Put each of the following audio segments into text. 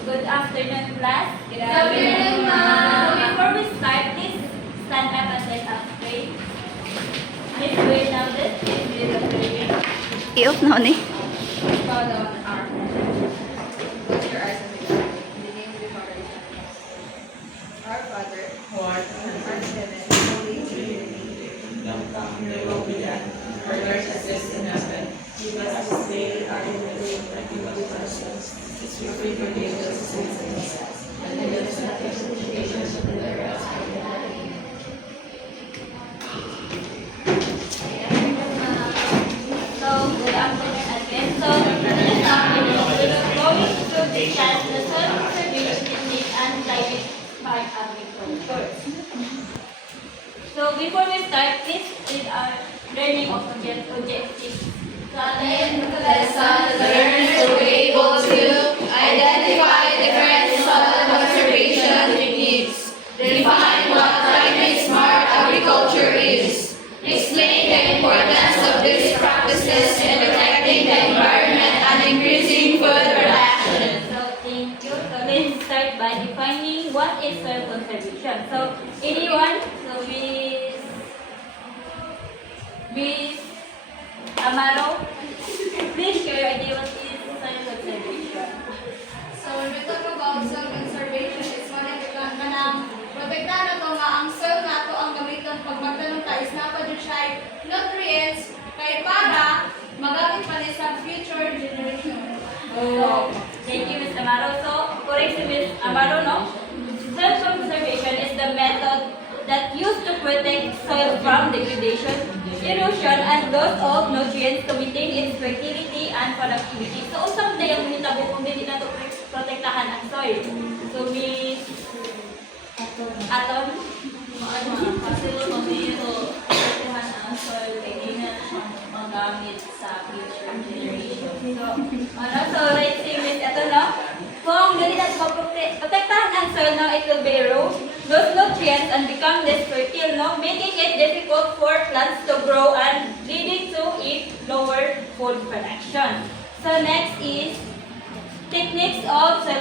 Good afternoon, class. Good afternoon, ma'am. So before we start, please stand up and let us pray. Miss Bernaldez, please lead the prayer. I-off na ni. Bow down our head. Close your eyes and begin. In the name of the Father, and of the Son, and of the Holy Spirit. Our Father, who art in heaven, holy is your name. Your will be done. On earth as it is in heaven. Give us this day our daily bread, and forgive us our sins, as we forgive those who sin against us. And lead us not into temptation, but deliver us from evil. So, good afternoon again. So, this afternoon, we are going to discuss the soil conservation technique and climate smart agriculture. So, before we start, please read our learning objectives. So, then, Lesson, learners will be able to identify different soil conservation techniques, define what climate-smart agriculture is, explain the importance of these practices in protecting the environment and increasing food production. So, thank you. So, let's start by defining what is soil conservation. So, anyone? So, Miss Amaro, please share your idea what is soil conservation. So when we talk about soil conservation, it's manang manang protektahan na to nga ang soil nato ang gamiton pag magtanong ta is napa jud siya nutrients kay para magamit pa ni sa future generation. So, thank you, Ms. Amaro. So, correct si Ms. Amaro, no? Soil conservation is the method that used to protect soil from degradation, erosion, and loss of nutrients to maintain its fertility and productivity. So, usap na yung hitabo kung hindi na ito protektahan ang soil. So, Ms. Aton? Kasi ito, protektahan ang soil, hindi na magamit sa future generation. So, let's see, Ms. Aton, no? Kung hindi natin protektahan ang soil, no, it will be erode, lose nutrients, and become less fertile, no, making it difficult for plants to grow and leading to a lower food production. So, next is techniques of soil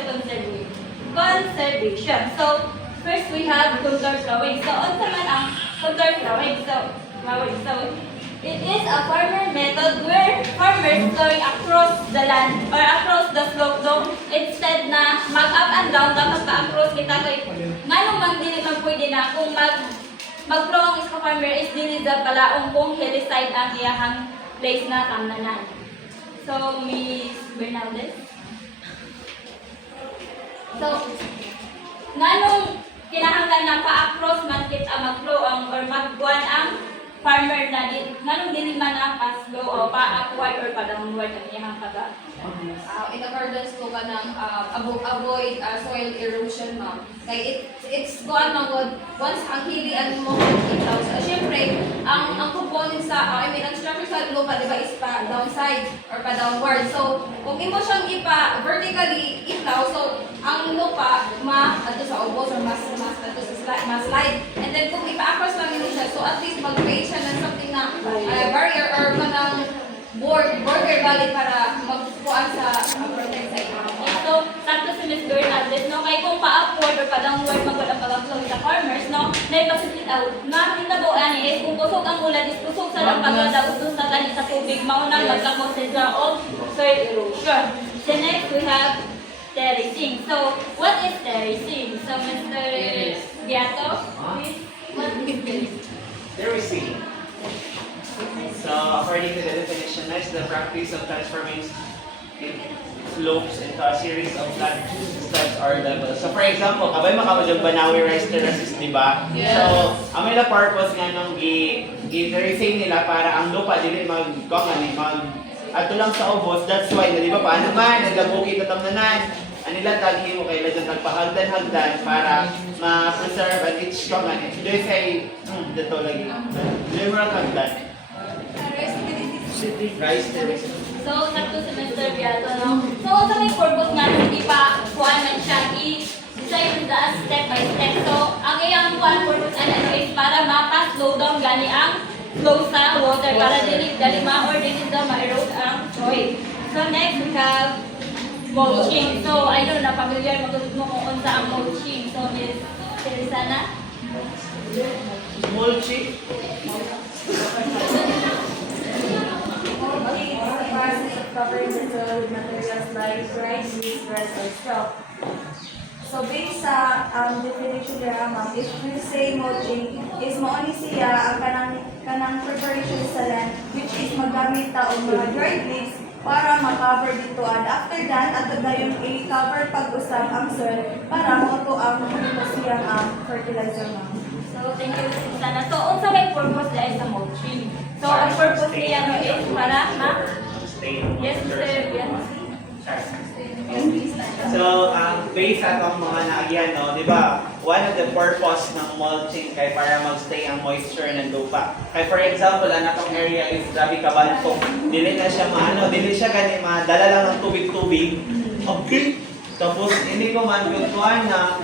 conservation. So, first we have contour flowing. So, unsa man ang contour flowing? So, it is a farmer method where farmers going across the land or across the slope. So, instead na mag-up and down, dapat pa-across kita kay nganong man dili man pwede na kung mag-flow ang isa farmer is dili sa palaong kung hillside ang iyahang place na tangnanan. So, Miss Bernaldez. So, nganong kinahanglan na pa-across man kita mag-flow ang or mag-buwan ang farmer na nganong dili man ang pa-slow o pa-upward or pa-downward ang iyang pag In accordance to ka ng avoid soil erosion, ma'am. Kay it's kuan man good once ang hilian mo itaw. So syempre, ang component sa ang structure sa lupa di ba is pa downside or pa downward. So kung imo siyang ipa vertically itaw, so ang lupa adto sa ubos or mas adto sa slide. And then kung ipa-across lang niyo siya, so at least mag-create siya ng something na barrier or manang border valley para magkuhaan sa protect sa imo. So, sakto si Ms. Bernaldez, no? Kaya kung pa-upward or pa-downward magwala pag-upload sa farmers, no? Na-ipasit out. Nakitabuan is kung kusog ang ulan, is kusog sa lang pagkadaog dun sa tani sa tubig, maunang magkakonsent sa of soil erosion. Then next, we have terracing. So, what is terracing? So, Mr. Beato, please, what is terracing? Terracing. So, according to the definition, that's the practice of transforming slopes into a series of flat steps or levels. So, for example, kabay makamadyung Banawi rice terraces, di ba? Yes. So, ang may purpose nga nung i-terracing nila para ang lupa dili ato lang sa ubos. That's why, di ba, paano man, naglabuki tatamnanan. Anila taghi mo kay Legend nagpahagdan-hagdan para ma-preserve and each strong and each. Doon say, dito lagi. Liberal hagdan. Rice terraces. So, sakto si Mr. Beato, no? So, sa may purpose nga, hindi pa kuhaan man siya i-design the step by step. So, ang iyang kuhaan purpose is para mapa-slow down gani ang flow sa water para dili ma or dili ma-erode ang soil. So, next we have mulching. So, I know na familiar familiar magudod mo kung unsa ang mulching. So, Miss Teresana? Mulching. Mulching is the process of covering the soil with materials like rice, wheat, grass, or straw. So based sa definition nila, ma'am, if we say mulching, is mauni siya ang kanang preparation sa land, which is magamit ta og mga dried leaves para ma-cover dito. And after that, ato dayon i-cover pag-usab ang soil para mauto ang siyang fertilizer, ma'am. So, thank you, Miss Teresana. So, unsa may purpose dahil sa mulching? So, ang purpose niya no is para yes, Mr. Yes. So, based sa itong mga naagyan, no, di ba, one of the purpose ng mulching kay para magstay ang moisture ng lupa. Kay for example, ang atong area is grabe kabantong. Dili na siya dili siya gani madala lang ng tubig-tubig. Okay. Tapos, hindi ko man kuntuan na,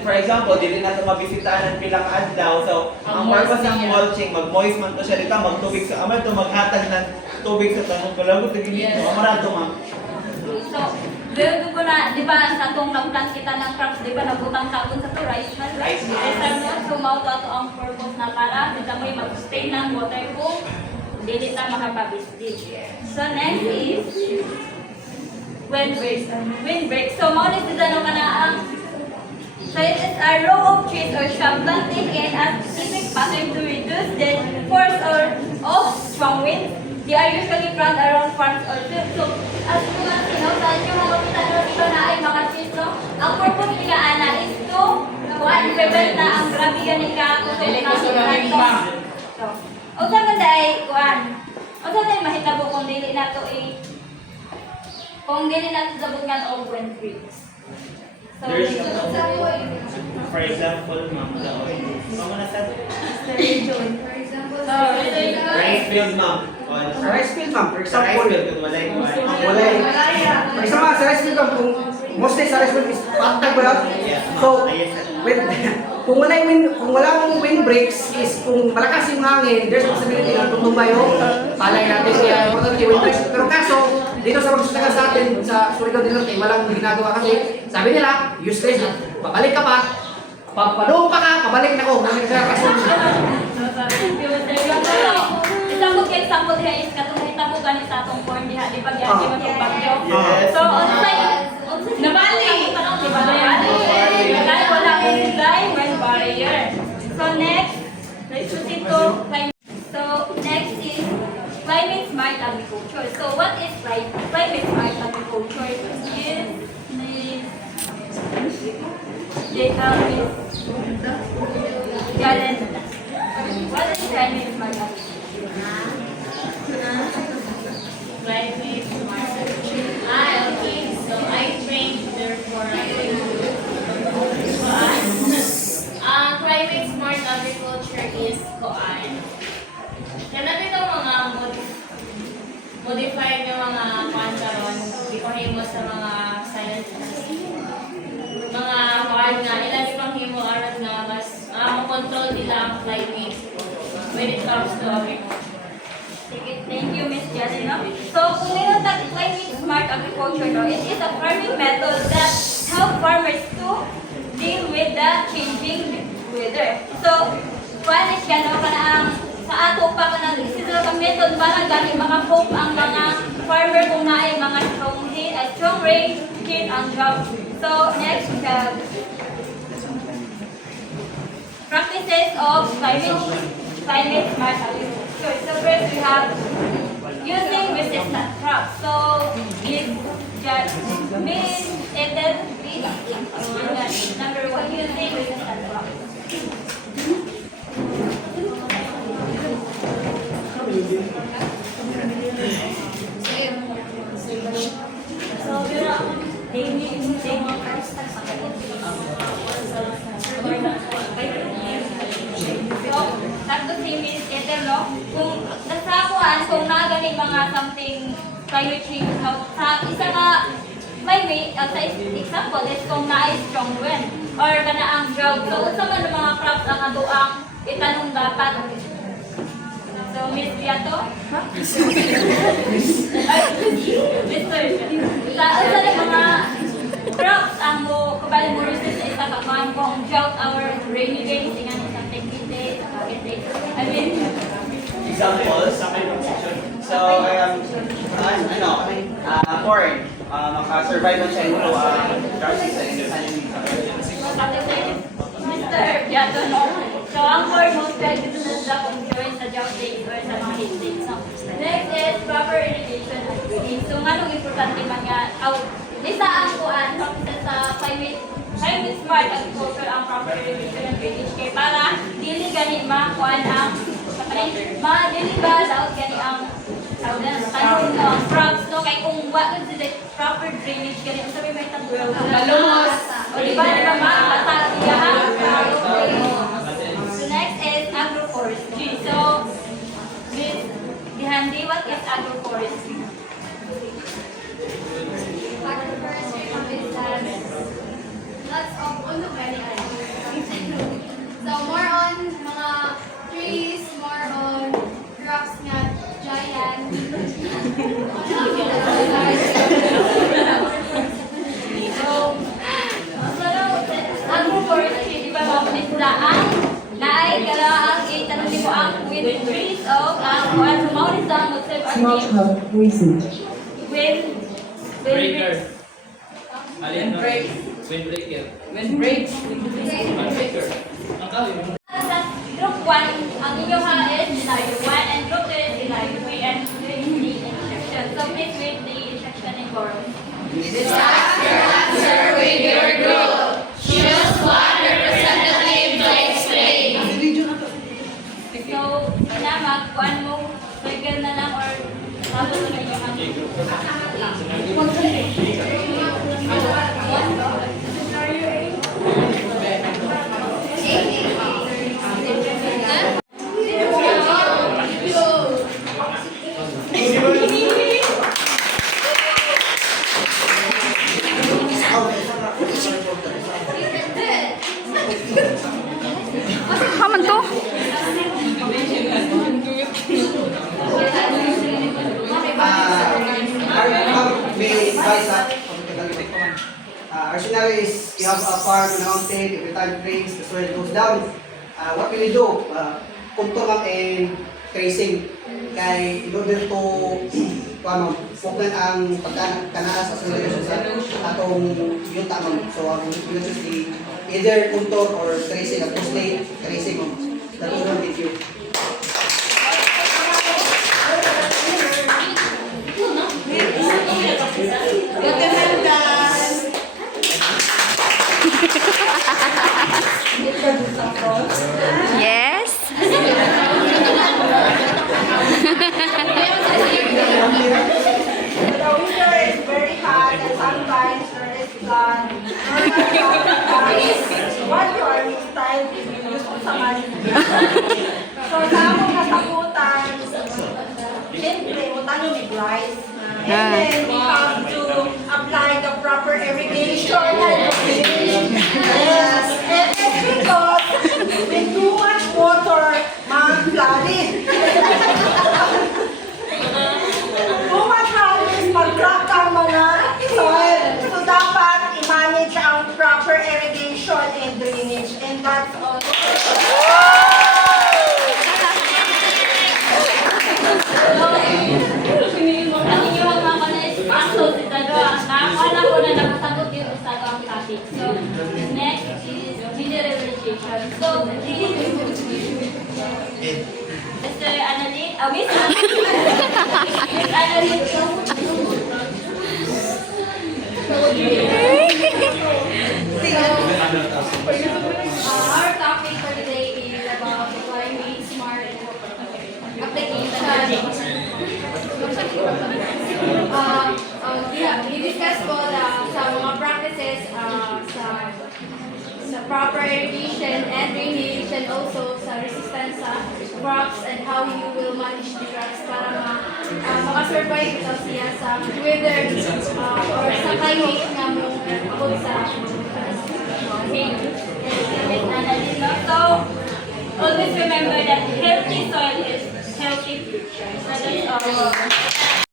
for example, dili na ito mabisitahan ng pilang adlaw. So, ang purpose ng mulching, mag-moist man to siya dito, magtubig sa amal to, maghatag ng tubig sa tanong kalagot, tigilid mo, amarado, ma'am. So, Pero ko na, di ba, sa itong nag-plant kita ng crops, di ba, nabutang taon sa to, rice na, Rice na. So, mauto ato ang purpose na para, kita mo yung mag-sustain ng water kung dili na makapabisdit. So, next is, wind break. So, maulit dito ka na ang, so it is a row of trees or shrub planted in a specific pattern to reduce the force of strong winds. They are usually planted around farms or fields. So, as mga saan yung mga tanong dito na ay mga trees, no? Ang purpose nila, Ana, is to prevent na ang grabe ganit ka kusog na so, o sa ganda ay, o sa tayo mahitabo kung dili na to kung dili na to sabot nga o wind breaks. So, There's for example, ma'am, na sa rice field, ma'am. Sa rice field, ma'am, for Sa rice example, field, kung walay walay. For example, sa rice field, ma'am, mostly sa rice field is patag ba? So, kung walang wind breaks is kung malakas yung hangin, there's possibility na tutumba yung palay natin kaya importante yung wind breaks. Pero kaso, dito sa magsusunagan sa atin sa Surigao del Norte, walang ginagawa kasi sabi nila, useless, pabalik ka pa, papadong pa ka, pabalik na ko. Isang example diha is katong hitabo ganit sa atong corn diha di pag yati mo yung bagyo. Yes. So unsay nabali kanang di bali. Kaya wala kay design when barrier. So next, let's proceed to climate. So next is climate smart agriculture. So what is climate smart agriculture? Is data is Galen. What is climate smart agriculture? Climate smart. Okay. So I think therefore I think climate smart agriculture is koan. Kana dito mga modified nga mga kuan karon ipahimo sa mga science mga kuan nga ilang ipahimo aron nga mas makontrol nila ang climate when it comes to agriculture. Sige, thank you, Miss Janet. No? So, kung meron tayong climate smart agriculture, no, it is a farming method that help farmers to deal with the changing weather. So, kung is ka, no, sa ato pa ka ng this is a method para gani makacope ang mga farmer kung naay mga strong rain, heat, and drought. So, next, practices of climate smart agriculture. So first we have using resistant crops. So Miss Ethel, please. Number 1, using resistant crops. So So, tapos si Miss Ethel, no? Kung nasakuan, kung nagaling mga something climate change, no? Sa isa nga, sa example is kung na strong wind or kana ang drought. So, sa man mga crops ang aduang itanong dapat. So, Miss Piato? Mr. Sa mga crops ang rainy days, tingnan mo something windy, I mean, Examples. So, corn. Maka-survive man siya yung drought season. Mr. Yato, no? So, ang core most likely to na during sa drought days or sa mga heat days, no? Next is proper irrigation and drainage. So, nga nung importante man nga, isa ang kuan, sa climate smart agriculture ang proper irrigation and drainage kay para dili gani makuan ang dili ba daot gani ang tanong no, ang crops no kay kung wa gud sila proper drainage gani unsa may tanggol Malumos. o di ba makata siya ha. So next is agroforestry. So with the handy, what is agroforestry? Agroforestry is lots of many items. So more on mga trees, more on crops nga giant. So agroforestry, di ba mga isdaan? Naay kala ang itanong mo ang with trees o ang kuan mo ni sa mag-serve ang windbreaker. Sa group 1, ang inyong is scenario 1 and group 2 is scenario 3 and doing the instruction. So please read the instruction in chorus. Discuss your answer with your group. Choose one representative to explain. So, na mag-kuan mo, trigger na lang or sabi mo na inyong Our scenario is you have a farm on a mountain, every time it rains, the soil goes down. What will you do? Contour up and tracing. Kay in order to focus ang pagkanaa sa soil sa atong yuta mo. So ang choose either contour or tracing at mostly tracing mo. That will with you. Yes. The winter is very hot and sometimes there is flood. What you are style use sa mga. So sa among katakutan, siyempre, utang ni rice. And then we have to apply the proper irrigation and drainage. Yes. And it's because with too much water, mag-flooding. Too much flooding, mag-crack ang mga soil. So dapat i-manage ang proper irrigation and drainage. And that's all. Ang inyong mga kanis, paso, wala ko na nakasagot yung ustado ang topic. So, next is mineralization. So, Mr. Annalyn, Miss Annalyn, Our topic for today is about climate smart application. I-discuss ko sa mga practices sa proper irrigation and drainage and also sa resistance sa crops and how you will manage the crops para makasurvive ito siya sa weather or sa climate nga mo abot sa Miss Annalyn. So, always remember that healthy soil is healthy future. So, that's all.